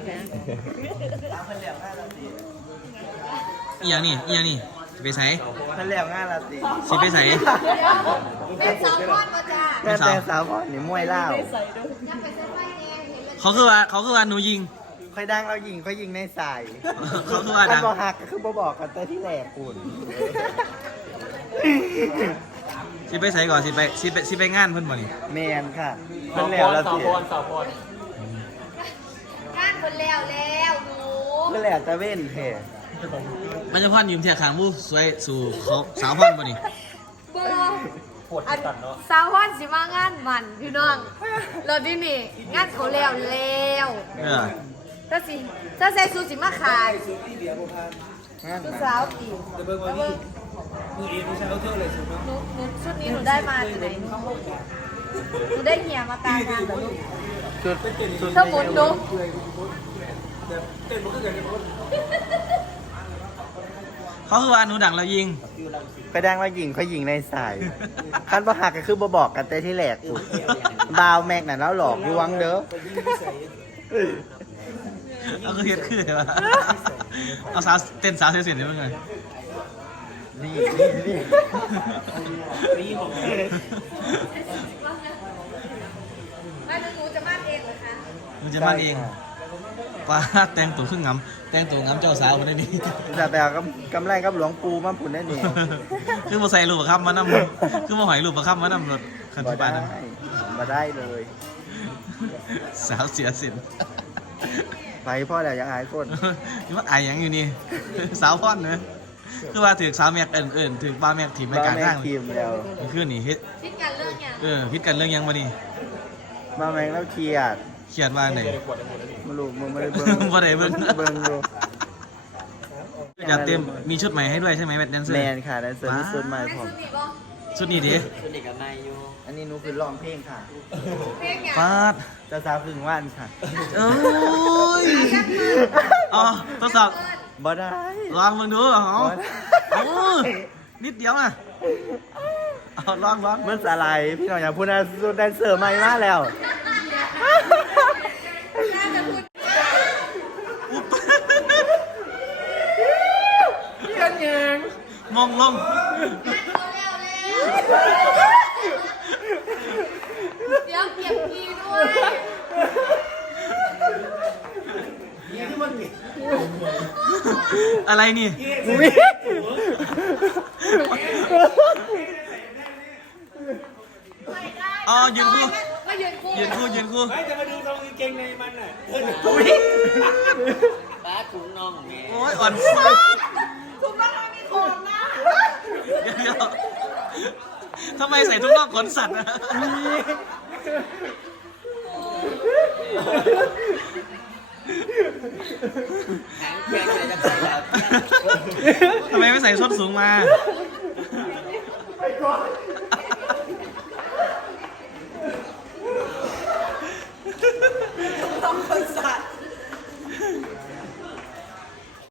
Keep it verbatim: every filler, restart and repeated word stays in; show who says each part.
Speaker 1: นะ
Speaker 2: อีหยังนี่อีหยังนี่สิไปใส่
Speaker 3: ท่านแล้วงานละสิ
Speaker 2: สิไปใส่
Speaker 1: เป็นสาวพอดมาจ้าง
Speaker 3: านแต่งสาวพ่อนี่มวยเล่า
Speaker 1: ยังไปเส้นไฟแดงเห็นเลย
Speaker 2: เขาคือว่าเขาคือว่าหนูยิง
Speaker 3: ค่อยดังเรายิงค่อยยิงในสาย
Speaker 2: เขาคือว่าดั
Speaker 3: ท่าง นบอกหักก็คือบ่บอกกันแต่ที่แหลกคุณ
Speaker 2: สิไปใส่ก่อนสิไปสิไปสิไปงานเพิ่นบ่นี่
Speaker 3: แมนค่ะท่านแล้วละสิ
Speaker 1: งานคนแล้วแล้วหนู
Speaker 3: เพื่อแหลกตะเว้นเพ
Speaker 2: มันจะพ่อนยืมเทียขางมูสวยสู่เขาสาวพ่อนบ่นี่
Speaker 1: โบอันสาวพอดสิมางานมันพี่น้องเราที่นี่งานเขาแล้วแล้ว
Speaker 2: เออ
Speaker 1: ถ้าสิถ้าใส่สูทสิมาขาย
Speaker 3: งาน
Speaker 1: ชุด
Speaker 3: มา
Speaker 1: สาวตีแล้วเบิ่งหนูหนูชุดนี้หนูได้มาจากไหนหนูหนูได้เหี่ยมากลางงานเหรอลูก
Speaker 3: สุดสุด
Speaker 1: ถ้าหมุนดู
Speaker 2: เขาคือว่าหนูดังแล้วยิง
Speaker 3: ค่อยดังเรายิงค่อยยิงในสายท่านบอกหักก็คือบ่บอกกันแต่ที่แหลกคุณบาวแม็กน่ะแล้วหลอกลวงเด้อ
Speaker 2: เอาคือเฮ็ดคือว่าเอาสาวเต้นสาวเสียๆได้มั้งไง
Speaker 3: นี่นี่นี่
Speaker 1: ไม่หนูจะมาเองเหรอคะ
Speaker 2: หนูจะมาเองป้าแต่งตัวขึ้นงำแต่งตัวงำเจ้าสาวมาได้ดี
Speaker 3: แต่แบบกำกำไรกับหลวงปู่มาผุนได้นี่
Speaker 2: คือมาใส่รูปประคำมานำคือมาหอยรูปประคำมานำรถคัน
Speaker 3: บ่
Speaker 2: ที่บ้า
Speaker 3: ได้
Speaker 2: นนั้น
Speaker 3: บ่ได้เลย
Speaker 2: สาวเสียสิน
Speaker 3: ไปพ่อแล้วยังอายคน
Speaker 2: นี่ว่าอายหยังอยู่นี่ สาวพ่อนเนอะคือว่าถือสาวแม็กเอิ่นเอิ่นถือบ้าแม็กถีบไปกลาง
Speaker 3: แม่
Speaker 2: ทาง
Speaker 3: ทีมแล้ว
Speaker 2: มันคือนี่เฮ็ด
Speaker 1: คิดกันเรื่องยัง
Speaker 2: เออพิดกันเรื่องหยังวะนี่
Speaker 3: มาแมงแล้วเครียด
Speaker 2: เขียนว่าไหน
Speaker 3: มาลูกมึงไม่ได้เบิ่ง
Speaker 2: บ่ได้เบิ่ง
Speaker 3: เบิ่งอยู่
Speaker 2: จัดเต็มมีชุดใหม่ให้ด้วยใช่ไหมแแดนเซอร์
Speaker 3: แมนค่ะแดนเซอร์ที่สุดใหม่
Speaker 1: แม่
Speaker 3: ผม
Speaker 1: ชุดนี้บ่
Speaker 2: ชุดนี้ดิ
Speaker 3: อันนี้หนูคือร้องเพลงค่ะ
Speaker 1: เพลงยัง
Speaker 2: ฟาด
Speaker 3: จะสาวครึ่งวันค่ะ
Speaker 2: โอ้ยอ๋อทดสอบ
Speaker 3: บ่ได้
Speaker 2: ลองมึงดูเหรอ
Speaker 3: บ่ได้
Speaker 2: โอ้นิดเดียวนะเอาลองลอง
Speaker 3: มันสไลด์พี่น้องอย่าพูดนะสุดแดนเซอร์ใหม่มาแล้ว
Speaker 1: น่าจะพูด
Speaker 2: มองลง
Speaker 1: เดี๋ยวเก็บพีด้วย
Speaker 2: อะไรนี่อ๋อยืนคู่
Speaker 1: มายืนคู่
Speaker 2: ยืนคู่ยืนคู่
Speaker 4: ไม่จะมาดูตรงกางเกงในมันน่ะ
Speaker 5: ป้าถุงน่องแม่
Speaker 2: โอ้ยอ่อนฟ้า
Speaker 1: คุณต้องทำมีคนนะ
Speaker 2: เดี๋ยวๆทำไมใส่ทุกรอบขนสัตว์อะทำไมไม่ใส่ส้นสูงมา